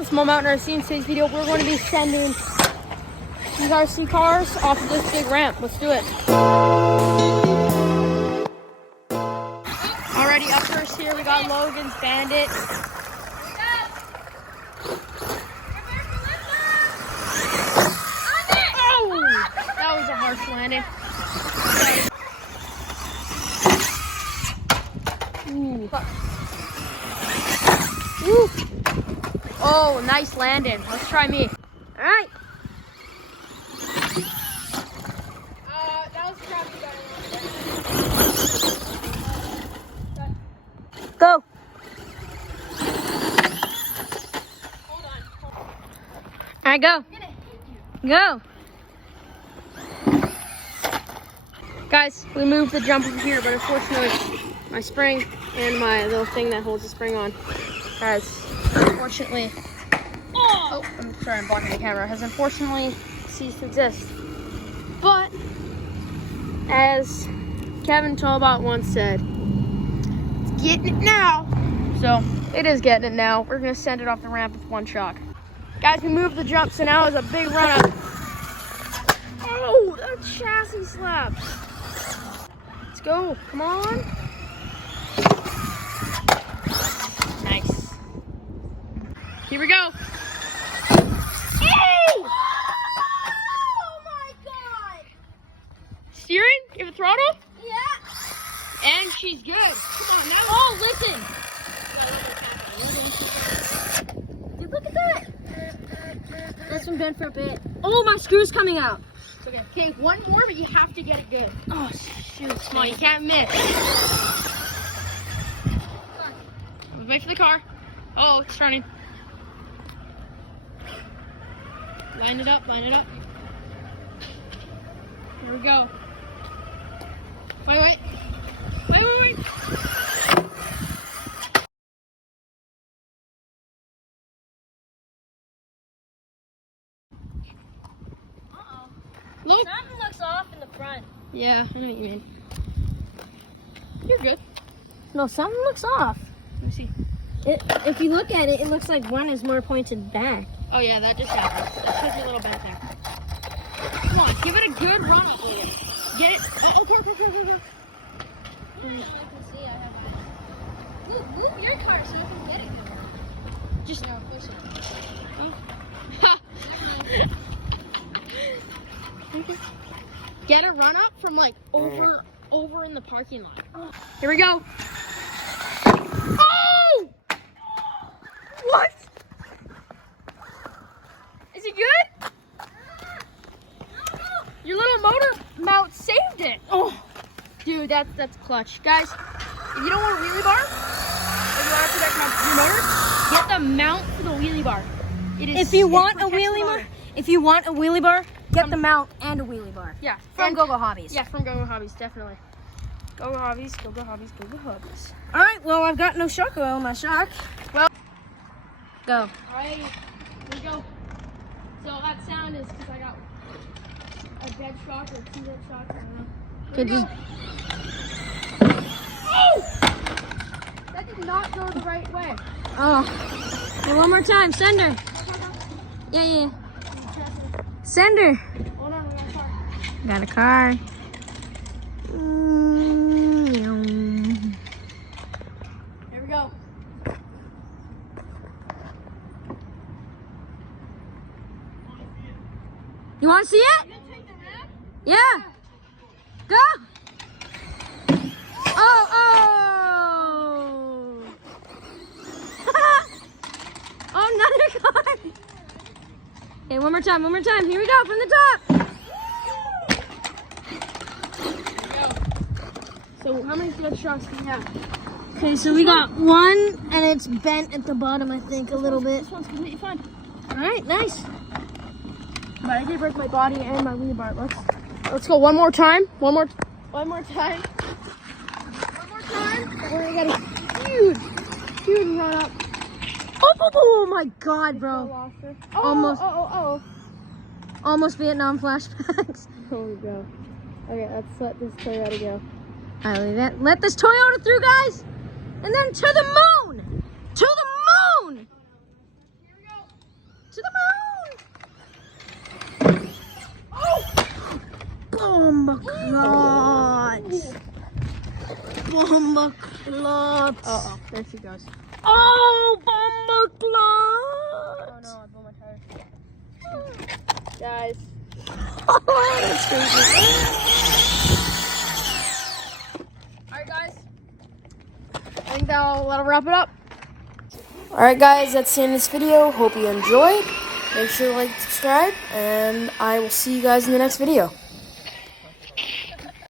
from Small Mountain RC. In today's video, we're going to be sending these RC cars off of this big ramp. Let's do it. Alrighty, up first here, we got Logan's Bandit. Oh, that was a harsh landing. Ooh. Ooh. Oh, nice landing. Let's try me. All right. That was crappy. Go. Hold on. All right, go. Go. Guys, we moved the jump over here, but unfortunately, my spring and my little thing that holds the spring on has unfortunately, oh, I'm sorry, I'm blocking the camera, has unfortunately ceased to exist. But, as Kevin Tolbot once said, it's getting it now. So, it is getting it now. We're going to send it off the ramp with one shock. Guys, we moved the jump, so now it's a big run up. Oh, that chassis slaps. Let's go, come on. Nice. Here we go. Oh! Oh my God! Steering? Give it throttle? Yeah. And she's good. Come on now. Oh, listen. Dude, look at that. That's been bent for a bit. Oh, my screw's coming out. It's okay. Okay, one more, but you have to get it good. Oh, shoot. Come on, you can't miss. Wait for the car. Oh, it's turning. Line it up, line it up. Here we go. Wait. Uh-oh. Look. Something looks off in the front. Yeah, I know what you mean. You're good. No, something looks off. Let me see. If you look at it, it looks like one is more pointed back. Oh yeah, that just happened. That shows you a little bent there. Come on, give it a good run up with it. Get it. Oh, okay. Move your car so you can get it. Just now, closer. Oh. Get a run up from like over in the parking lot. Oh. Here we go. Oh! What? Is it good? Your little motor mount saved it. Oh, dude, that's clutch, guys. If you don't want a wheelie bar, if you want to protect your motor, get the mount for the wheelie bar. If you want a wheelie bar, get the mount and a wheelie bar. Yeah, from GoGo Hobbies. Yeah, from GoGo Hobbies, definitely. GoGo Hobbies, GoGo Hobbies, GoGo Hobbies. All right, well, I've got no shock oil in my shock. Well, go. All right, here we go. So that sound is because I got a dead shock or two dead shocks, I don't know. Could you? Oh! That did not go the right way. Oh. Hey, one more time. Send her. Yeah. Send her. Hold on, we got a car. Got a car. Here we go. You want to see it? Yeah. Go. Oh. Oh, another car. Okay, one more time. Here we go from the top. So how many dead shocks do you have? Okay, so we got one, and it's bent at the bottom, I think, a little bit. This one's completely fine. All right, nice. But I did break my body and my wheelie bar. Let's go one more time. One more time. One more time. We're gonna get a huge run up. Oh my God, bro! Almost Vietnam flashbacks. There we go. Okay, let's let this Toyota go. All right, let this Toyota through, guys, and then to the moon. To the moon. Here we go. To the moon! Bomba clot. Bomba clot. Uh-oh, there she goes. Oh, bomba clot. Oh no, I blew my tire. Guys. That's crazy. Alright guys. I think that'll wrap it up. Alright guys, that's the end of this video. Hope you enjoyed. Make sure to like and subscribe, and I will see you guys in the next video.